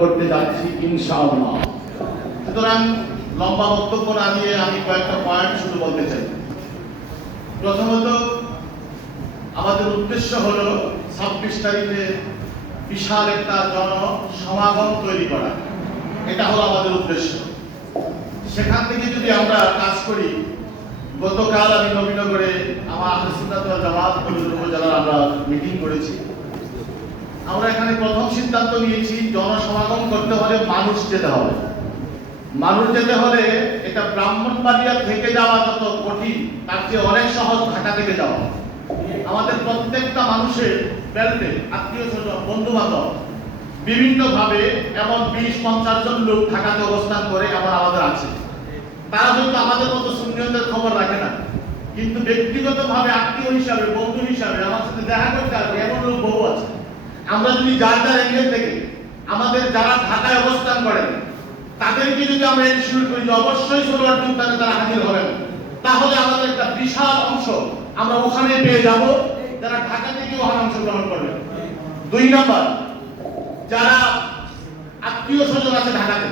করতে যাচ্ছি ইনশাআল্লাহ। সুতরাং লম্বা বক্তব্য না দিয়ে আমি কয়েকটা পয়েন্ট শুধু বলতে চাই। প্রথমত, আমাদের উদ্দেশ্য হলো ছাব্বিশ তারিখে বিশাল একটা জন সমাগম তৈরি করা। এটা হলো আমাদের উদ্দেশ্য। সেখান থেকে যদি আমরা কাজ করি, গতকাল আমি নবীনগরে আমার আহসুন্নাত জামাত উপজেলার আমরা মিটিং করেছি। আমরা এখানে প্রথম সিদ্ধান্ত নিয়েছি, জনসমাগম করতে হলে মানুষ যেতে হবে। মানুষ যেতে হলে এটা ব্রাহ্মণবাড়িয়া থেকে যাওয়া যত কঠিন, তার চেয়ে অনেক সহজ ঢাকা থেকে যাওয়া। আমাদের প্রত্যেকটা মানুষের বেল্টে আত্মীয় স্বজন বন্ধু বান্ধব বিভিন্ন ভাবে এমন বিশ, পঞ্চাশ জন লোক ঢাকাতে অবস্থান করে এমন আমাদের আছে। তারা হয়তো আমাদের মতো শূন্যদের খবর রাখে না, কিন্তু ব্যক্তিগত ভাবে আত্মীয় হিসাবে, বন্ধু হিসাবে আমার সাথে দেখা করতে আসবে, এমন লোক বহু আছে। আমরা যদি যার যার এরিয়া থেকে, আমাদের যারা ঢাকায় অবস্থান করেন তাদেরকে যদি আমরা এনশিওর করি যে অবশ্যই সোলার উদ্যানে তারা হাজির হবেন, তাহলে আমাদের একটা বিশাল অংশ আমরা ওখানে পেয়ে যাব, যারা ঢাকা থেকে ওখানে অংশগ্রহণ করবেন দুই নম্বর, যারা আত্মীয় স্বজন আছে ঢাকাতে,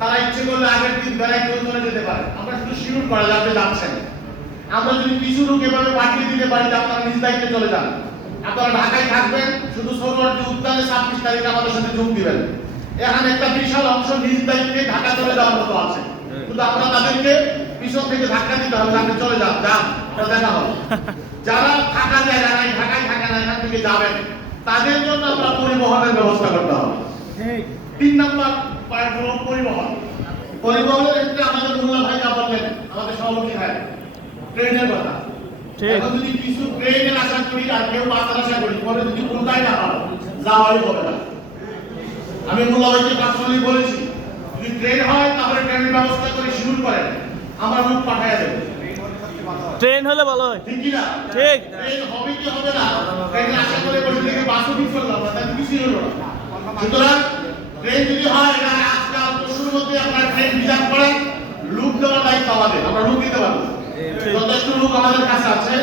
তারা ইচ্ছে করলে আগের দিন বেলায় কেউ চলে যেতে পারে। আমরা শুধু শিডিউল করা যাবে, যাচ্ছেন। আমরা যদি কিছু লোক এভাবে পাঠিয়ে দিতে পারি যে আপনারা নিজ দায়িত্বে চলে যান। আপনারা ঢাকায় থাকবেন শুধু সৌরবর্তী উদ্যানে ছাব্বিশ তারিখে আমাদের সাথে যোগ দিবেন। এখানে একটা বিশাল অংশ নিজ দায়িত্বে ঢাকা চলে যাওয়ার মতো আছে। কিন্তু আমরা তাদেরকে পিছন থেকে ধাক্কা দিতে হবে আপনি চলে যান যান আমরা দেখা হবে। যারা থাকা জায়গা নাই ঢাকায় থাকা না এখান থেকে যাবেন তাদের জন্য আমরা পরিবহনের ব্যবস্থা করতে হবে। তিন নম্বর পয়েন্ট হলো পরিবহন। পরিবহনের ক্ষেত্রে আমাদের মোল্লা ভাই যা বললেন আমাদের সভাপতি ভাই ট্রেনের কথা। এখন যদি কিছু ট্রেনের আশা করি আর কেউ বাসের আশা করি পরে যদি কোনটাই না যাওয়াই হবে না। আমি মোল্লা ভাইকে পার্সোনালি বলেছি যদি ট্রেন হয় তাহলে ট্রেনের ব্যবস্থা করে শিডিউল করেন আমার লোক পাঠাইয়া দেবে। ট্রেন হলে ভালো হয়। ঠিক কি না? ঠিক। ট্রেন হবে কি হবে না ট্রেন আশা করে বসে থেকে বাসও ঠিক করলাম তাহলে কিছুই হলো না। সুতরাং ট্রেন যদি হয় এটা আজকাল পরশুর মধ্যে আপনারা ট্রেন রিজার্ভ করেন লুক দেওয়ার দায়িত্ব আমাদের আমরা লুক দিতে পারব ঠিক। যথেষ্ট লোক আমাদের কাছে আছে।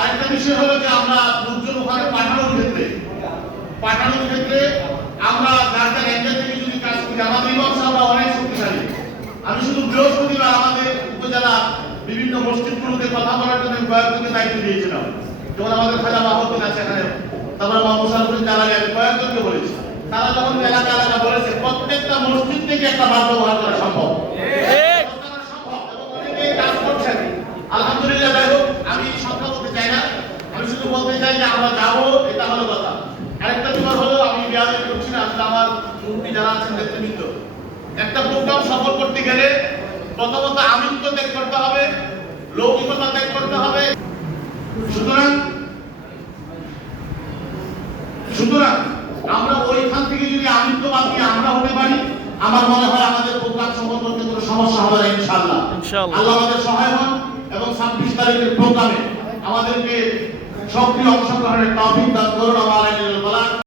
আরেকটা বিষয় হলো যে আমরা লোকজন ওখানে পাঠানোর ক্ষেত্রে পাঠানোর ক্ষেত্রে আমরা যার যার যদি কাজ করি আমাদের সাহেবরা অনেক শক্তিশালী। আমি শুধু বৃহস্পতিবার আমাদের উপজেলা বিভিন্ন মসজিদগুলোতে কথা বলার জন্য কয়েকজনকে দায়িত্ব দিয়েছিলাম। যেমন আমাদের খাজা মাহমুদ্দিন আছে এখানে। তারপরে আমার মুসাফির জালালি আমি কয়েকজনকে বলেছি। তারা যখন এলাকা এলাকা বলেছে, প্রত্যেকটা মসজিদ থেকে একটা বাদ ব্যবহার করা সম্ভব ঠিক করা সম্ভব এবং অনেকেই কাজ করছেন আলহামদুলিল্লাহ যাই হোক আমি সংখ্যা বলতে চাই না আমি শুধু বলতে চাই যে আমরা যাব এটা হলো কথা। আরেকটা ব্যাপার হলো আমি বিয়াদের করছি না আসলে আমার মুক্তি যারা আছেন নেতৃবৃন্দ। একটা প্রোগ্রাম সফল করতে গেলে প্রথমত আমিত্ব ত্যাগ করতে হবে লৌকিকতা ত্যাগ করতে হবে। সুতরাং সুতরাং আমরা ওইখান থেকে যদি আমিত্ব বাদ দিয়ে আমরা হতে পারি আমার মনে হয় আমাদের প্রোগ্রাম সফল করতে কোনো সমস্যা হবে না ইনশাআল্লাহ। আল্লাহ আমাদের সহায় হন এবং ছাব্বিশ তারিখের প্রোগ্রামে আমাদেরকে সক্রিয় অংশগ্রহণের তৌফিক দান করুন। আমার